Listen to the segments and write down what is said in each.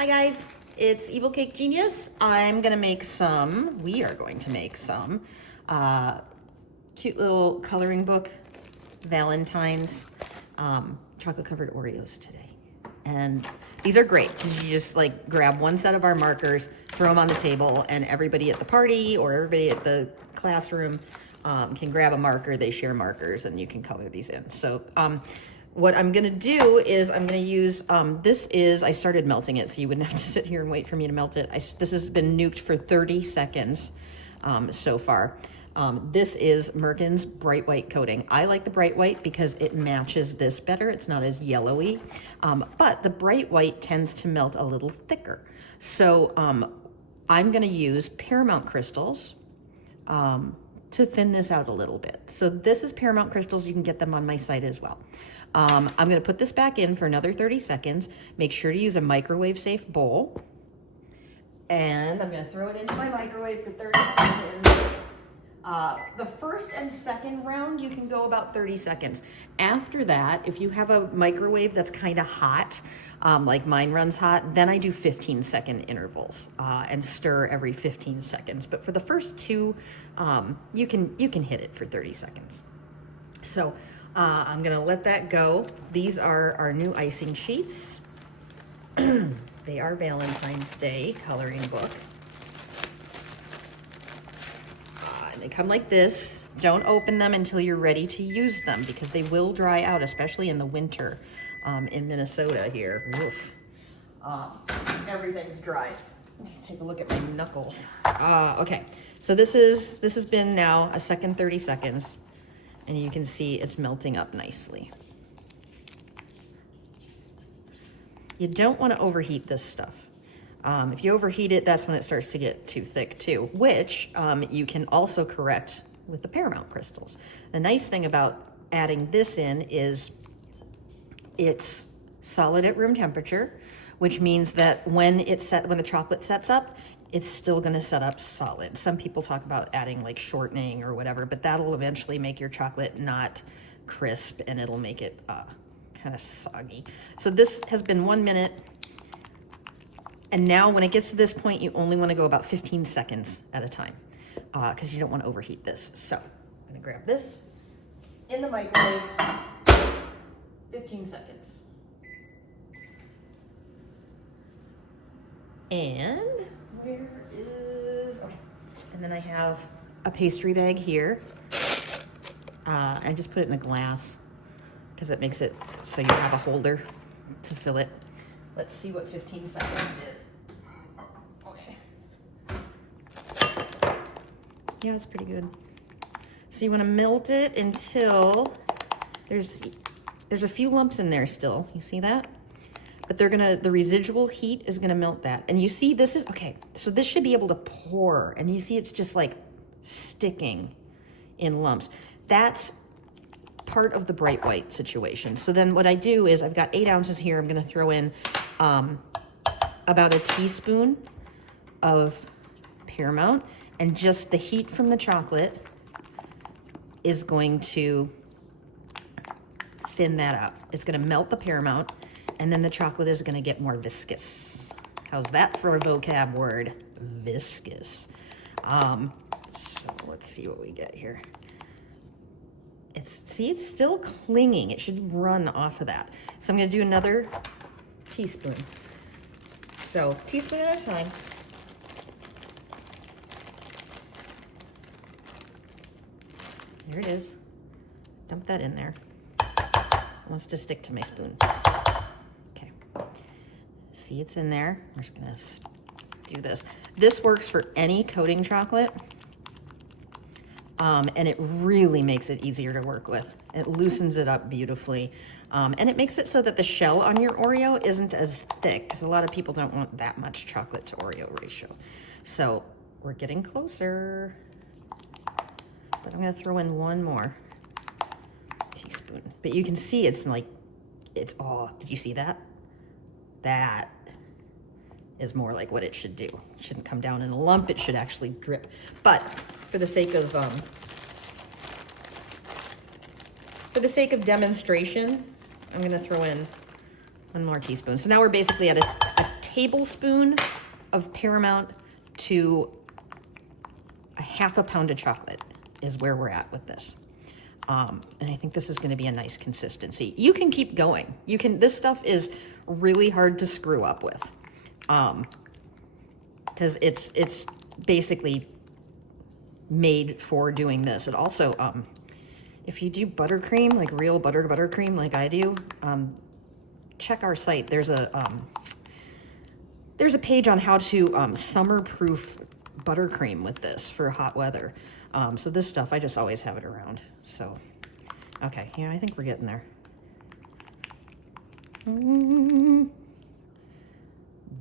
Hi guys, it's Evil Cake Genius. We are going to make some cute little coloring book Valentine's chocolate covered Oreos today. And these are great because you just like grab one set of our markers, throw them on the table, and everybody at the party or everybody at the classroom can grab a marker. They share markers and you can color these in. So what I'm gonna do is I'm gonna use, I started melting it so you wouldn't have to sit here and wait for me to melt it. This has been nuked for 30 seconds so far. This is Merkin's bright white coating. I like the bright white because it matches this better. It's not as yellowy, but the bright white tends to melt a little thicker. So I'm gonna use Paramount crystals to thin this out a little bit. So this is Paramount crystals. You can get them on my site as well. I'm gonna put this back in for another 30 seconds. Make sure to use a microwave safe bowl. And I'm gonna throw it into my microwave for 30 seconds. The first and second round, you can go about 30 seconds. After that, if you have a microwave that's kind of hot, like mine runs hot, then I do 15-second intervals and stir every 15 seconds. But for the first two, you can hit it for 30 seconds. So I'm gonna let that go. These are our new icing sheets. They are Valentine's Day coloring book. They come like this. Don't open them until you're ready to use them because they will dry out, especially in the winter in Minnesota here. Oof. Everything's dry. Just take a look at my knuckles. Okay, so this has been now a second, 30 seconds, and you can see it's melting up nicely. You don't want to overheat this stuff. If you overheat it, that's when it starts to get too thick too, which you can also correct with the Paramount crystals. The nice thing about adding this in is it's solid at room temperature, which means that when the chocolate sets up, it's still gonna set up solid. Some people talk about adding like shortening or whatever, but that'll eventually make your chocolate not crisp and it'll make it kind of soggy. So this has been 1 minute. And now when it gets to this point, you only want to go about 15 seconds at a time because you don't want to overheat this. So I'm going to grab this in the microwave, 15 seconds. And where is, okay. And then I have a pastry bag here. I just put it in a glass because it makes it so you have a holder to fill it. Let's see what 15 seconds did. Okay. Yeah, it's pretty good. So you want to melt it until there's a few lumps in there still. You see that? But the residual heat is gonna melt that. And you see this is, okay, so this should be able to pour. And you see it's just like sticking in lumps. That's part of the bright white situation. So then what I do is I've got 8 ounces here. I'm going to throw in about a teaspoon of Paramount, and just the heat from the chocolate is going to thin that out. It's going to melt the Paramount, and then the chocolate is going to get more viscous. How's that for a vocab word? Viscous. So let's see what we get here. It's still clinging. It should run off of that. So I'm going to do another teaspoon. So teaspoon at a time. There it is. Dump that in there. It wants to stick to my spoon. Okay. See, it's in there. We're just going to do this. This works for any coating chocolate. And it really makes it easier to work with. It loosens it up beautifully. And it makes it so that the shell on your Oreo isn't as thick, because a lot of people don't want that much chocolate to Oreo ratio. So we're getting closer. But I'm gonna throw in one more teaspoon. But you can see it's like, oh, did you see that? That is more like what it should do. It shouldn't come down in a lump, it should actually drip. But for the sake of demonstration, I'm gonna throw in 1 more teaspoon. So now we're basically at a tablespoon of Paramount to a half a pound of chocolate is where we're at with this. And I think this is going to be a nice consistency. You can keep going. This stuff is really hard to screw up with. Because it's basically made for doing this. It also, if you do buttercream, like real buttercream like I do, check our site. There's a page on how to summer-proof buttercream with this for hot weather. So this stuff, I just always have it around. So, okay, yeah, I think we're getting there.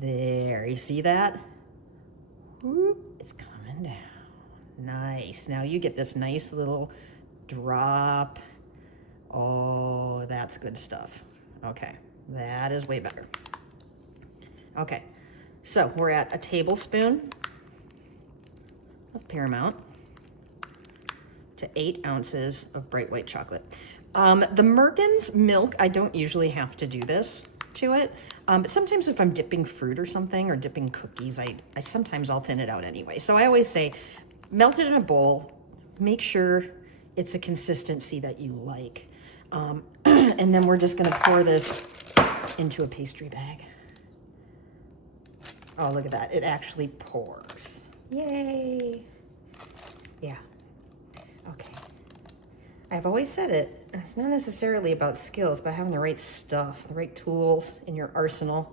There, you see that? Whoop, it's coming down. Nice. Now you get this nice little drop. Oh, that's good stuff. Okay, that is way better. Okay, so we're at a tablespoon of Paramount to 8 ounces of bright white chocolate. The Merkin's milk, I don't usually have to do this to it, but sometimes if I'm dipping fruit or something or dipping cookies, sometimes I'll thin it out anyway. So I always say, melt it in a bowl, make sure it's a consistency that you like. And then we're just gonna pour this into a pastry bag. Oh, look at that, it actually pours. Yay. Yeah, okay. I've always said it, it's not necessarily about skills, but having the right stuff, the right tools in your arsenal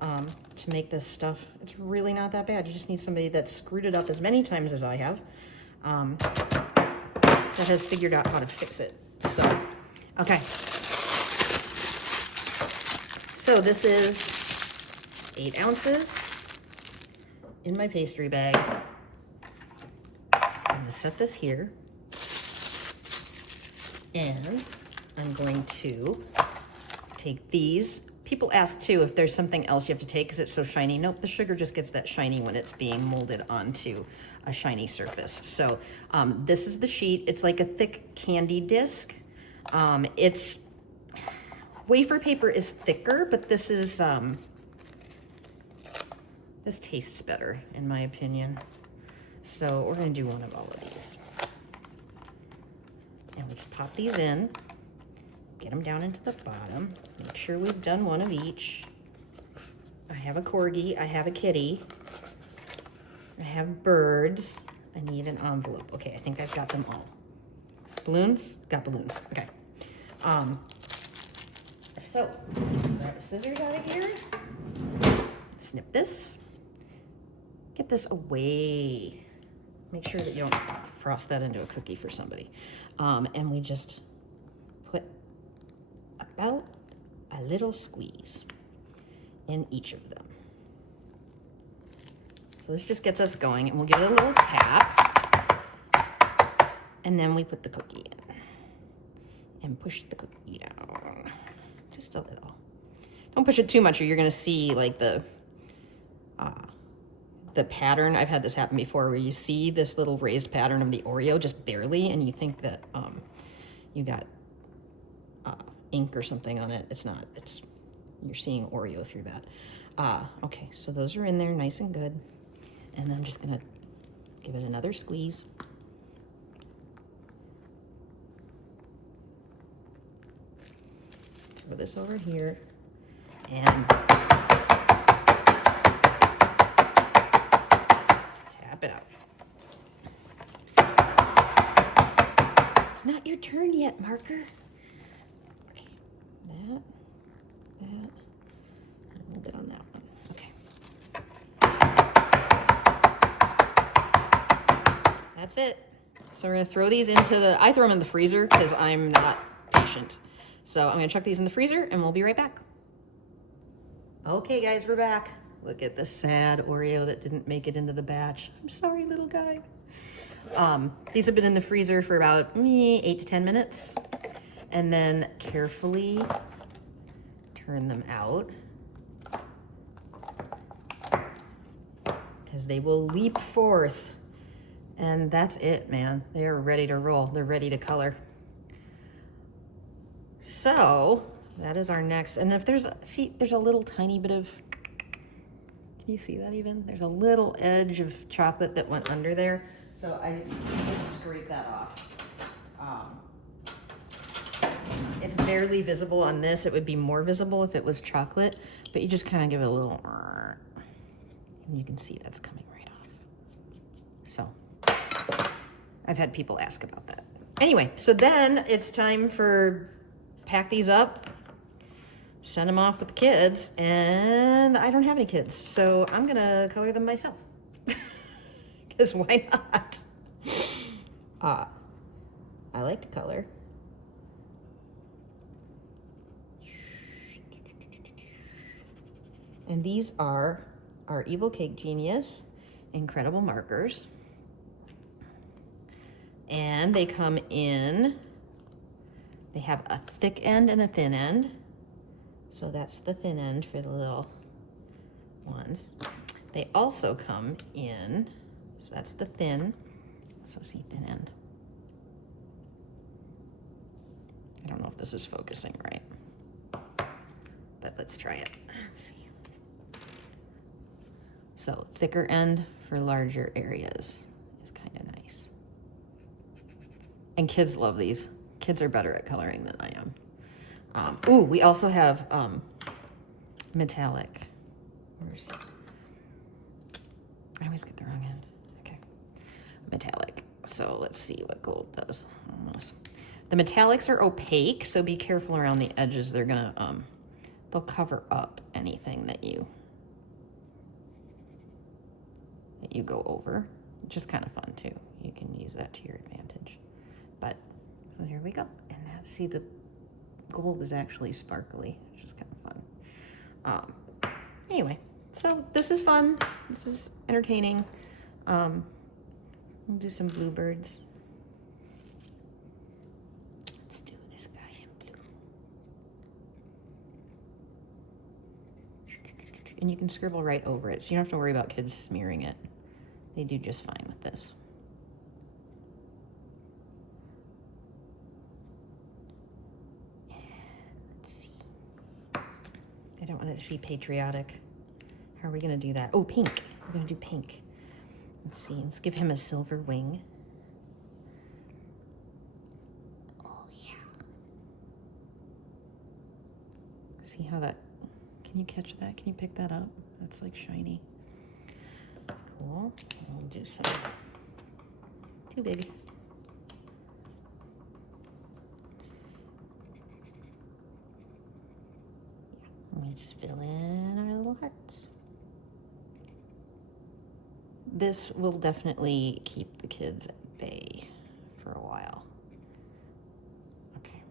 to make this stuff. It's really not that bad. You just need somebody that's screwed it up as many times as I have, that has figured out how to fix it. So, okay. So this is 8 ounces in my pastry bag. I'm gonna set this here. And I'm going to take these. People ask too if there's something else you have to take because it's so shiny. Nope, the sugar just gets that shiny when it's being molded onto a shiny surface. So this is the sheet. It's like a thick candy disc. It's wafer paper is thicker, but this is this tastes better in my opinion. So we're gonna do one of all of these. And we just pop these in, get them down into the bottom, make sure we've done one of each. I have a corgi, I have a kitty, I have birds, I need an envelope. Okay, I think I've got them all. Balloons? Got balloons, okay. So, grab the scissors out of here, snip this, get this away. Make sure that you don't frost that into a cookie for somebody. And we just put about a little squeeze in each of them. So this just gets us going, and we'll give it a little tap. And then we put the cookie in and push the cookie down. Just a little. Don't push it too much or you're gonna see like the pattern. I've had this happen before where you see this little raised pattern of the Oreo just barely and you think that you got ink or something on it. It's not. You're seeing Oreo through that. Okay, so those are in there nice and good. And then I'm just gonna give it another squeeze. Throw this over here and it out. It's not your turn yet, Marker. Okay, that, and a little bit on that one. Okay. That's it. So we're gonna throw these into I throw them in the freezer because I'm not patient. So I'm gonna chuck these in the freezer and we'll be right back. Okay guys, we're back. Look at the sad Oreo that didn't make it into the batch. I'm sorry, little guy. These have been in the freezer for about 8 to 10 minutes. And then carefully turn them out because they will leap forth. And that's it, man. They are ready to roll. They're ready to color. So that is our next. And if there's a little tiny bit of Can you see that even? There's a little edge of chocolate that went under there. So I just scrape that off. It's barely visible on this. It would be more visible if it was chocolate, but you just kind of give it a little, and you can see that's coming right off. So I've had people ask about that. Anyway, so then it's time for pack these up, send them off with the kids, and I don't have any kids, so I'm gonna color them myself. Because why not? I like to color. And these are our Evil Cake Genius Incredible Markers. And they come in, they have a thick end and a thin end. So that's the thin end for the little ones. They also come in, so that's the thin, so see thin end. I don't know if this is focusing right, but let's try it. Let's see. So thicker end for larger areas is kind of nice. And kids love these. Kids are better at coloring than I am. Ooh, we also have metallic. Where's, I always get the wrong end. Okay, metallic. So let's see what gold does on this. The metallics are opaque, so be careful around the edges. They're gonna, they'll cover up anything that you go over, which is kind of fun too. You can use that to your advantage. But so here we go, and that, see, the gold is actually sparkly, which is kind of fun. Anyway, so this is fun. This is entertaining. We'll do some bluebirds. Let's do this guy in blue. And you can scribble right over it, so you don't have to worry about kids smearing it. They do just fine with this. And let's see. I don't want it to be patriotic. How are we gonna do that? Oh, pink. We're gonna do pink. Let's see, let's give him a silver wing. Oh yeah. See how that, can you catch that? Can you pick that up? That's like shiny. Cool. We'll do some, too big. Yeah. We just fill in our little hearts. This will definitely keep the kids at bay for a while. Okay.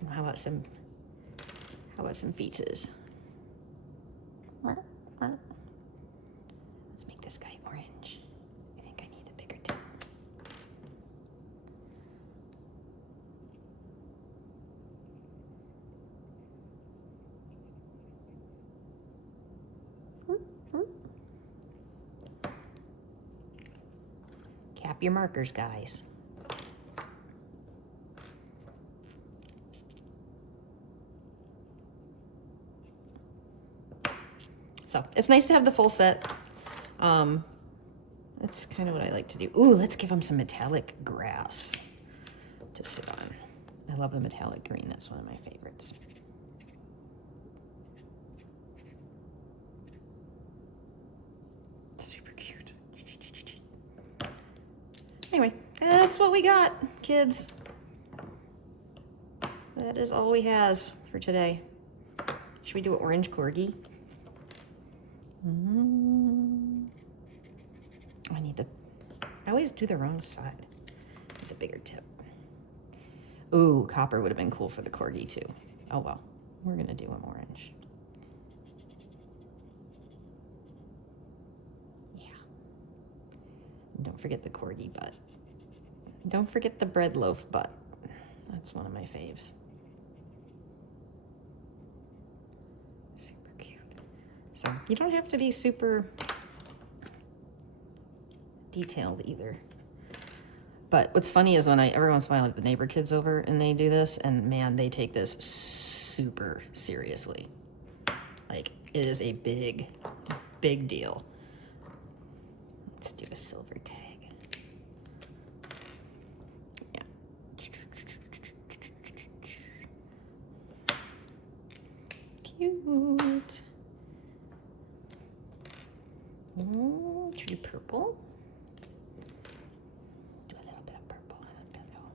And how about some feetses? Let's make this guy orange. I think I need a bigger tip. Cap your markers, guys. So it's nice to have the full set. That's kind of what I like to do. Ooh, let's give them some metallic grass to sit on. I love the metallic green. That's one of my favorites. Super cute. Anyway, that's what we got, kids. That is all we has for today. Should we do an orange corgi? I always do the wrong side. The bigger tip. Ooh, copper would have been cool for the corgi too. Oh well, we're gonna do them orange. Yeah. And don't forget the corgi butt. Don't forget the bread loaf butt. That's one of my faves. Super cute. So you don't have to be super detailed either. But what's funny is when every once in a while I have the neighbor kids over and they do this, and man, they take this super seriously. Like, It is a big, big deal. Let's do a silver tag. Yeah. Cute. Should we do purple? Do a little bit of purple on the pillow.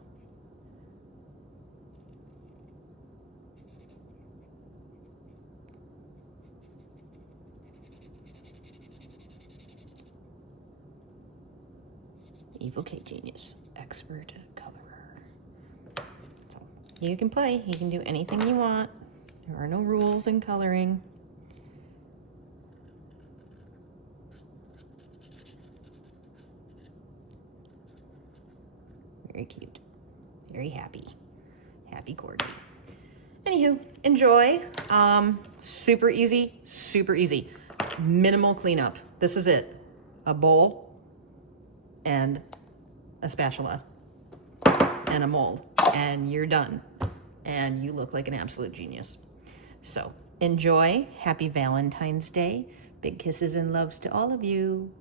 Evil Cake Genius, expert colorer. So you can play, you can do anything you want. There are no rules in coloring. Very cute, very happy, happy Corgi. Anywho, enjoy. Super easy, super easy. Minimal cleanup. This is it. A bowl and a spatula and a mold, and you're done. And you look like an absolute genius. So enjoy. Happy Valentine's Day. Big kisses and loves to all of you.